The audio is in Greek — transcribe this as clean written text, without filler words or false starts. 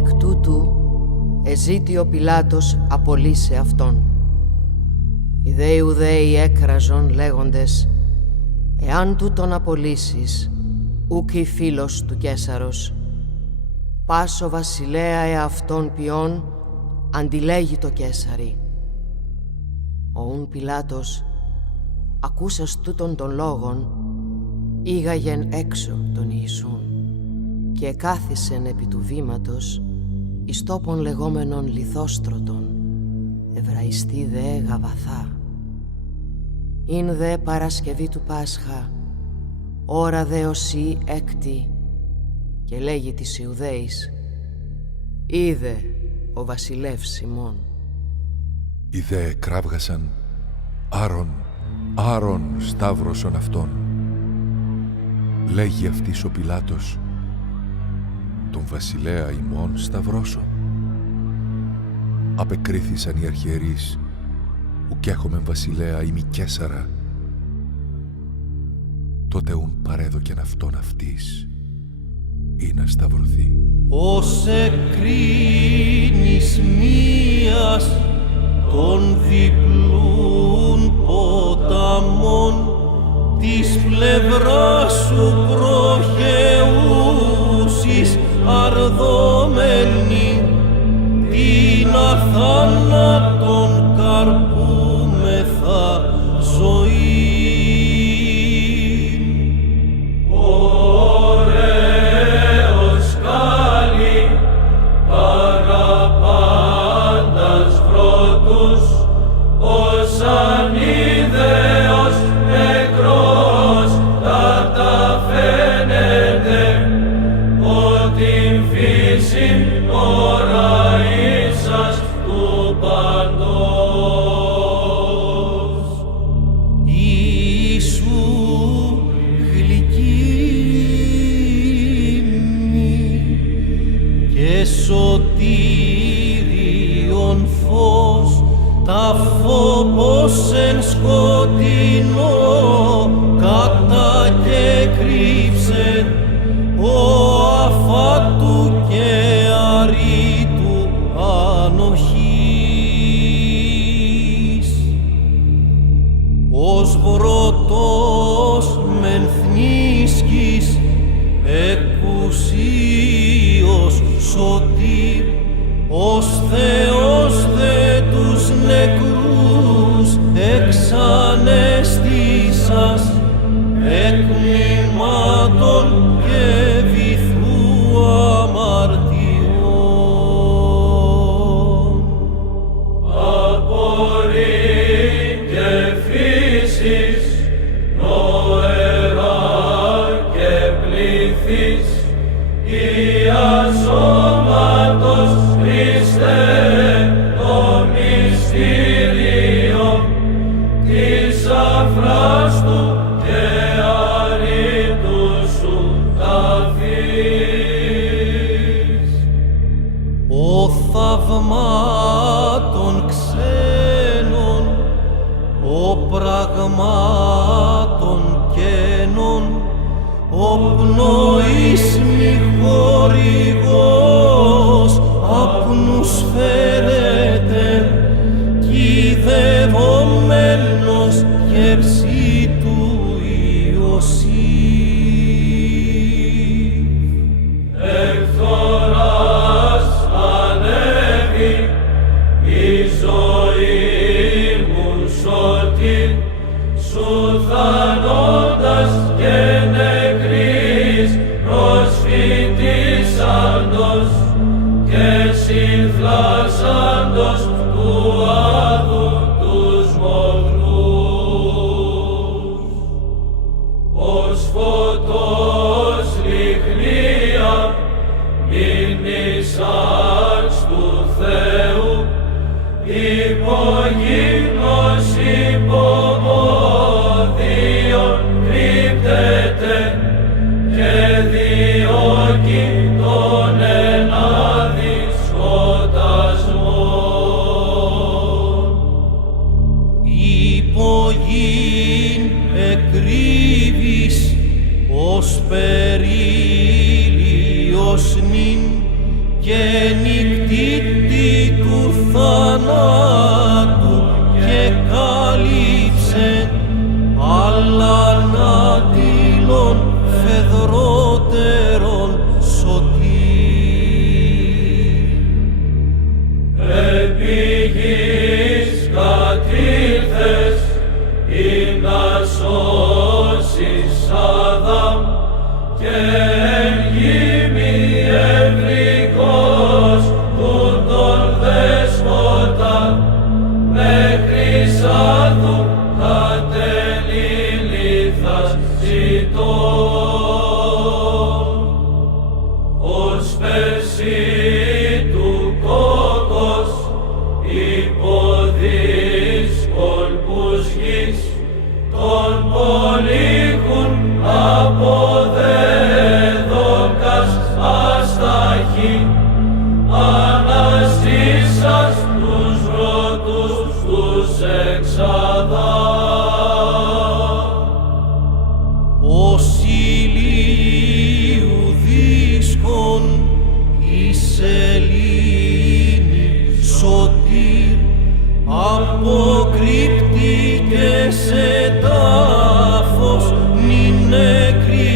Εκ τούτου εζήτη ο Πιλάτος απολύσε αυτόν. Οι δε Ιουδαίοι έκραζον λέγοντες, «Εάν τούτον απολύσεις, ουκ η φίλος του Καίσαρος. Πάσο βασιλέα εαυτόν ποιόν, αντιλέγει το Καίσαρι». Ο ουν Πιλάτος, ακούσας τούτον των λόγων, ήγαγεν έξω τον Ιησούν και εκάθισεν επί του βήματος εις τόπον λεγόμενον Λιθόστρωτον, Εβραϊστή δε Γαβαθά. Ειν δε Παρασκευή του Πάσχα, ώρα δε οσί έκτη, και λέγει της Ιουδαίης, «Είδε ο βασιλεύς ημών». Οι δε κράβγασαν, «Άρων σταύρωσον αυτόν». Λέγει αυτής ο Πιλάτος, «Τον βασιλέα ημών σταυρώσω». Απεκρίθησαν οι αρχιερείς, «Ουκ έχομεν βασιλέα ημι Καίσαρα». Τότε ουν παρέδοκεν αυτόν αυτής, ή να σταυρωθεί. Ως εκρίνης μίας των διπλούν ποταμών της πλευράς σου προχεούσης αρδωμένη, την αθάνατον καρπούμεθα ζωή. Ωραίος καλή παραπάντας πρώτους, ως ανίδεος νεκρός τα φαίνεται, ότι φύση ώρα ίσας του παντός. Ιησού γλυκύνη και σωτήριον φως, τα φόβος εν σκοτεινό κατά και κρύψεν, ο αφάτου και αρήτου ανοχής. Ως βρωτός μεν θνίσκης, εκουσίως σωτήρ, ως Θεός δε τους νεκρούς εξαναισθήσας, εκ μνημάτων και βυθού αμαρτιών. Απορρί και φύσης, νοερά και πλήθης, ιασώματος Χριστέ, το μυστήριο της αφράστου και αρήτου σου ταφής. Ο θαυμάτων ξένων, ο πραγμάτων καίνων, ο πνοής μη χορηγός απνούς φέρεται, κυδευομένος γερσί του Ιωσήφ. Εκθοράς ανέβη η ζωή μου σωτήρ, σου θανόντας και νεκρής προσφυτίσαντος και συνθλάσαντος του άδου τους μογνούς. Ως φωτός λιχνία μήνυσας του Θεού, υπογύμνος υπομόδιον κρύπτεται και διώκει τον ενάδη σκοτασμόν. Υπογειν εκρύβης ως περίλιος νυν και νυχτήτη του θανάτου και κάλυψε αλλανάτιλων φεδρότερων σωτήρ. Επί γης κατήλθες ή να σώσεις Αδάμ και εν γη μη ευρυγός τούτον δέσποτα μέχρι σάδου κατελήληθας ζητών. Ως πεσί του κόκκος υποδείς κόλπους γης των πολύχουν αποδέδοκας ασταχή αναστήσας τους ρωτούς τους εξαδά. Ως ηλίου δίσκον η σελήνη σωτήρ αποκρύπτει και σε τάφος νη νεκρή